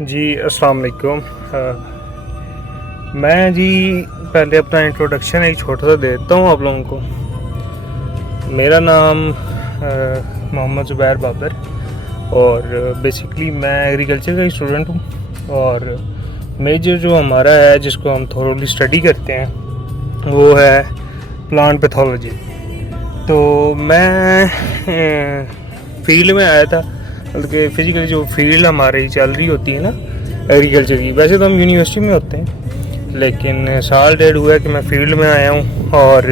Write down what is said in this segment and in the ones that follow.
जी अस्सलाम वालेकुम। मैं जी पहले अपना इंट्रोडक्शन एक छोटा सा देता हूँ आप लोगों को। मेरा नाम मोहम्मद ज़ुबैर बाबर और बेसिकली मैं एग्रीकल्चर का ही स्टूडेंट हूँ और मेजर जो हमारा है जिसको हम थोरोली स्टडी करते हैं वो है प्लांट पैथोलॉजी। तो मैं फील्ड में आया था, मतलब कि फ़िज़िकली जो फील्ड हमारी चल रही होती है ना एग्रीकल्चर की, वैसे तो हम यूनिवर्सिटी में होते हैं लेकिन साल डेढ़ हुआ है कि मैं फील्ड में आया हूँ और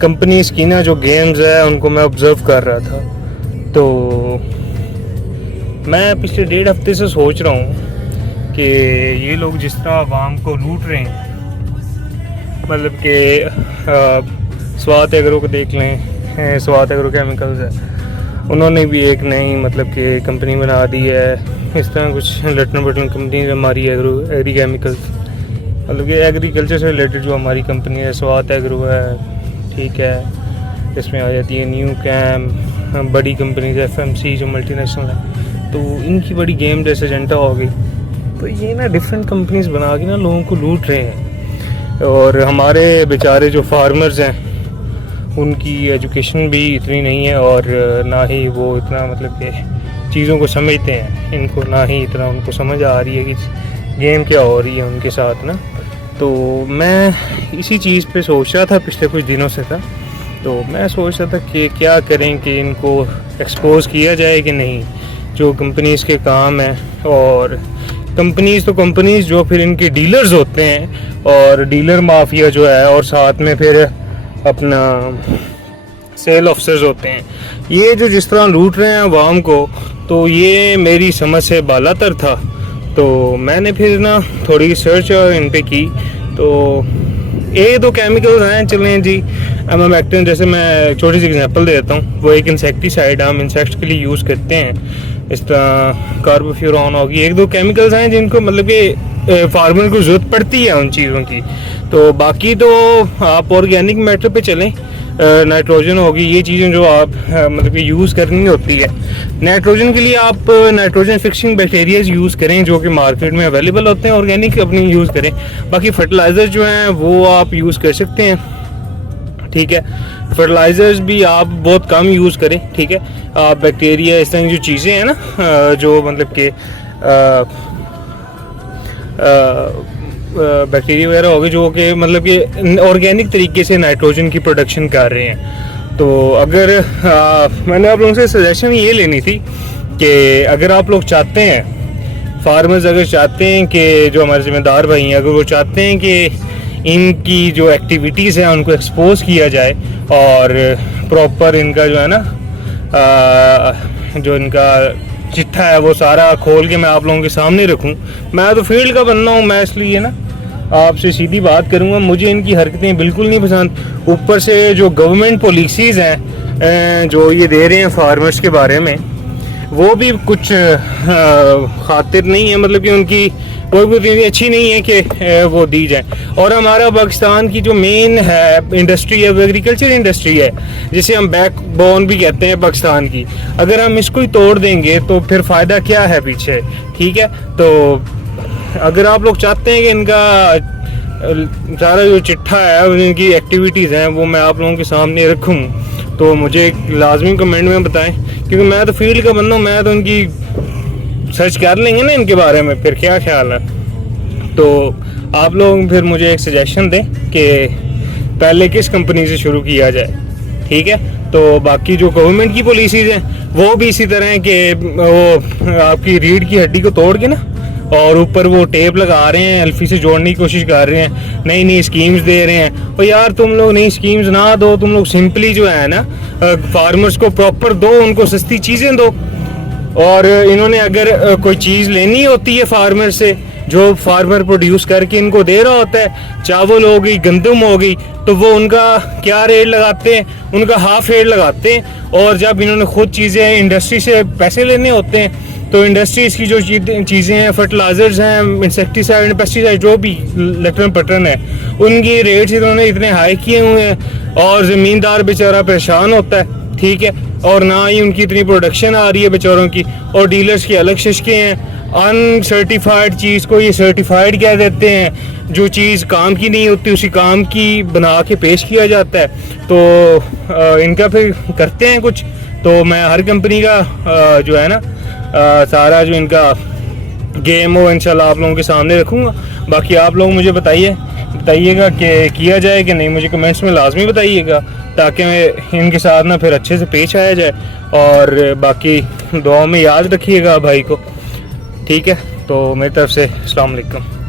कंपनीज़ की ना जो गेम्स है उनको मैं ऑब्ज़र्व कर रहा था। तो मैं पिछले डेढ़ हफ्ते से सोच रहा हूँ कि ये लोग जिस तरह आवाम को लूट रहे हैं, मतलब कि स्वात एग्रो को देख लें, स्वात एग्रो केमिकल्स है, उन्होंने भी एक नई मतलब कि कंपनी बना दी है। इस तरह कुछ लटन बटन कंपनी हमारी एग्री केमिकल्स, मतलब कि एग्रीकल्चर से रिलेटेड जो हमारी कंपनी है स्वात एग्रो है, ठीक है। इसमें आ जाती है न्यू कैम, बड़ी कंपनीज FMC जो मल्टीनेशनल है, तो इनकी बड़ी गेम जैसे एजेंडा हो गई। तो ये ना डिफरेंट कंपनीज बना के ना लोगों को लूट रहे हैं और हमारे बेचारे जो फार्मर्स हैं उनकी एजुकेशन भी इतनी नहीं है और ना ही वो इतना मतलब कि चीज़ों को समझते हैं, इनको ना ही इतना उनको समझ आ रही है कि गेम क्या हो रही है उनके साथ ना। तो मैं इसी चीज़ पे सोच रहा था पिछले कुछ दिनों से था। तो मैं सोच रहा था कि क्या करें कि इनको एक्सपोज किया जाए कि नहीं, जो कंपनीज़ के काम है। और कंपनीज़ तो कंपनीज़ जो फिर इनके डीलर्स होते हैं और डीलर माफिया जो है, और साथ में फिर अपना सेल ऑफिसर्स होते हैं, ये जो जिस तरह लूट रहे हैं आवाम को, तो ये मेरी समझ से बालातर था। तो मैंने फिर ना थोड़ी रिसर्च इन पे की। तो ये दो केमिकल्स हैं, चलें जी एमामेक्टिन, जैसे मैं छोटी सी एग्जांपल देता हूँ। वो एक इंसेक्टिसाइड हम इंसेक्ट्स के लिए यूज़ करते हैं। इस तरह कार्बोफ्यूरॉन होगी, एक दो केमिकल्स हैं जिनको मतलब कि फार्मर को ज़रूरत पड़ती है उन चीज़ों की। तो बाकी तो आप ऑर्गेनिक मैटर पे चलें, नाइट्रोजन होगी, ये चीज़ें जो आप मतलब कि यूज़ करनी होती है। नाइट्रोजन के लिए आप नाइट्रोजन फिक्सिंग बैक्टीरियाज यूज़ करें जो कि मार्केट में अवेलेबल होते हैं, ऑर्गेनिक अपनी यूज़ करें। बाकी फर्टिलाइज़र जो हैं वो आप यूज़ कर सकते हैं, ठीक है। फर्टिलाइज़र्स भी आप बहुत कम यूज़ करें, ठीक है। आप बैक्टीरिया इस तरह की जो चीज़ें हैं ना जो मतलब कि बैक्टीरिया वगैरह हो गए जो कि मतलब कि ऑर्गेनिक तरीके से नाइट्रोजन की प्रोडक्शन कर रहे हैं। तो अगर मैंने आप लोगों से सजेशन ये लेनी थी कि अगर आप लोग चाहते हैं, फार्मर्स अगर चाहते हैं कि जो हमारे ज़िम्मेदार भाई हैं, अगर वो चाहते हैं कि इनकी जो एक्टिविटीज़ हैं उनको एक्सपोज किया जाए और प्रॉपर इनका जो है ना जो इनका चिट्ठा है वो सारा खोल के मैं आप लोगों के सामने रखूं। मैं तो फील्ड का बनना हूं, मैं इसलिए ना आपसे सीधी बात करूंगा, मुझे इनकी हरकतें बिल्कुल नहीं पसंद। ऊपर से जो गवर्नमेंट पॉलिसीज़ हैं जो ये दे रहे हैं फार्मर्स के बारे में, वो भी कुछ खातिर नहीं है, मतलब कि उनकी वो भी अच्छी नहीं है कि वो दी जाए। और हमारा पाकिस्तान की जो मेन है इंडस्ट्री है वो एग्रीकल्चर इंडस्ट्री है, जिसे हम बैकबोन भी कहते हैं पाकिस्तान की। अगर हम इसको ही तोड़ देंगे तो फिर फ़ायदा क्या है पीछे, ठीक है। तो अगर आप लोग चाहते हैं कि इनका सारा जो चिट्ठा है, इनकी एक्टिविटीज़ हैं, वो मैं आप लोगों के सामने रखूँ, तो मुझे एक लाजमी कमेंट में बताएं, क्योंकि मैं तो फील्ड का बंदा हूँ, मैं तो उनकी सर्च कर लेंगे ना इनके बारे में, फिर क्या ख्याल है। तो आप लोग फिर मुझे एक सजेशन दें कि पहले किस कंपनी से शुरू किया जाए, ठीक है। तो बाकी जो गवर्नमेंट की पॉलिसीज़ हैं वो भी इसी तरह है कि वो आपकी रीढ़ की हड्डी को तोड़ के ना और ऊपर वो टेप लगा रहे हैं, एल्फी से जोड़ने की कोशिश कर रहे हैं, नई नई स्कीम्स दे रहे हैं। और यार तुम लोग नई स्कीम्स ना दो, तुम लोग सिंपली जो है ना फार्मर्स को प्रॉपर दो, उनको सस्ती चीज़ें दो। और इन्होंने अगर कोई चीज़ लेनी होती है फार्मर से, जो फार्मर प्रोड्यूस करके इनको दे रहा होता है, चावल हो गई, गंदम हो गई, तो वो उनका क्या रेट लगाते हैं, उनका हाफ रेट लगाते हैं। और जब इन्होंने खुद चीज़ें इंडस्ट्री से पैसे लेने होते हैं तो इंडस्ट्रीज़ की जो चीज़ें हैं, फर्टिलाइजर्स हैं, इंसेक्टिसाइड, पेस्टिसाइड, जो भी लटरन पटरन है, उनकी रेट्स इन्होंने इतने हाई किए हुए हैं और ज़मींदार बेचारा परेशान होता है, ठीक है। और ना ही उनकी इतनी प्रोडक्शन आ रही है बेचारों की, और डीलर्स के अलग शिश्के हैं। अनसर्टिफाइड चीज़ को ये सर्टिफाइड कह देते हैं, जो चीज़ काम की नहीं होती उसी काम की बना के पेश किया जाता है। तो इनका फिर करते हैं कुछ। तो मैं हर कंपनी का जो है ना सारा जो इनका गेम हो इंशाल्लाह आप लोगों के सामने रखूँगा। बाकी आप लोग मुझे बताइएगा कि किया जाए कि नहीं, मुझे कमेंट्स में लाजमी बताइएगा, ताकि मैं इनके साथ ना फिर अच्छे से पेश आया जाए। और बाकी दुआ में याद रखिएगा भाई को, ठीक है। तो मेरी तरफ से अस्सलाम वालेकुम।